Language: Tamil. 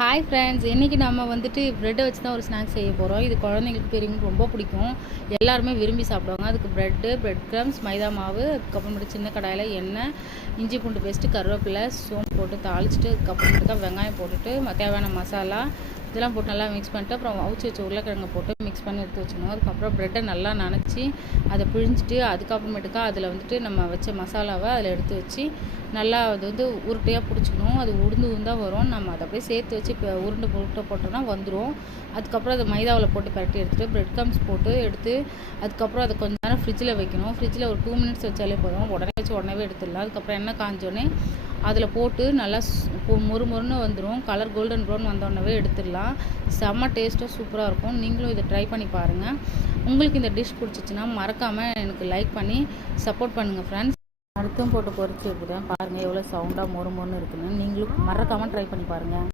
ஹாய் ஃப்ரெண்ட்ஸ், இன்றைக்கி நம்ம வந்துட்டு ப்ரெட்டை வச்சு தான் ஒரு ஸ்நாக்ஸ் செய்ய போகிறோம். இது குழந்தைங்களுக்கு பெரியவங்களுக்கு ரொம்ப பிடிக்கும். எல்லாருமே விரும்பி சாப்பிடுவாங்க. அதுக்கு பிரெட் க்ரம்ஸ், மைதா மாவு, அதுக்கப்புறமேட்டு சின்ன கடாயில் எண்ணெய், இஞ்சி பூண்டு பேஸ்ட்டு, கருவேப்பிலை, சோம்பு போட்டு தாளிச்சிட்டு, அதுக்கப்புறமேட்டுக்கா வெங்காயம் போட்டுட்டு தேவையான மசாலா இதெல்லாம் போட்டு நல்லா மிக்ஸ் பண்ணிட்டு, அப்புறம் அவிச்சு வச்ச உருளைக்கிழங்கு போட்டு மிக்ஸ் பண்ணி எடுத்து வச்சுக்கணும். அதுக்கப்புறம் ப்ரெட்டை நல்லா நனைச்சி அதை பிழிஞ்சிட்டு, அதுக்கப்புறமேட்டுக்கா அதில் வந்துட்டு நம்ம வச்ச மசாலாவை அதில் எடுத்து வச்சு நல்லா அது வந்து உருட்டையாக பிடிச்சிக்கணும். அது உருந்தாக வரும். நம்ம அதை அப்படியே சேர்த்து வச்சு இப்போ உருண்டை போட்டோம்னா வந்துடும். அதுக்கப்புறம் அதை மைதாவில் போட்டு பரட்டி எடுத்துகிட்டு ப்ரெட் க்ரம்ஸ் போட்டு எடுத்து அதுக்கப்புறம் அதை கொஞ்சம் நேரம் ஃப்ரிட்ஜில் வைக்கணும். ஃப்ரிட்ஜில் ஒரு 2 மினிட்ஸ் வச்சாலே போதும். உடனே வச்சு உடனே எடுத்துடலாம். அதுக்கப்புறம் எண்ணெய் காஞ்சோடனே அதில் போட்டு நல்லா மொறுன்னு வந்துடும். கலர் கோல்டன் ப்ரௌன் வந்தோடனே எடுத்துடலாம். செம்ம டேஸ்ட்டாக சூப்பராக இருக்கும். நீங்களும் இதை ட்ரை பண்ணி பாருங்கள். உங்களுக்கு இந்த டிஷ் பிடிச்சிச்சின்னா மறக்காமல் எனக்கு லைக் பண்ணி சப்போர்ட் பண்ணுங்கள் ஃப்ரெண்ட்ஸ். அடுத்தும் போட்டு பொரிச்சு எடுத்துட்டேன். பாருங்கள் எவ்வளோ சவுண்டாக மொறுன்னு இருக்குன்னு. நீங்களும் மறக்காமல் ட்ரை பண்ணி பாருங்கள்.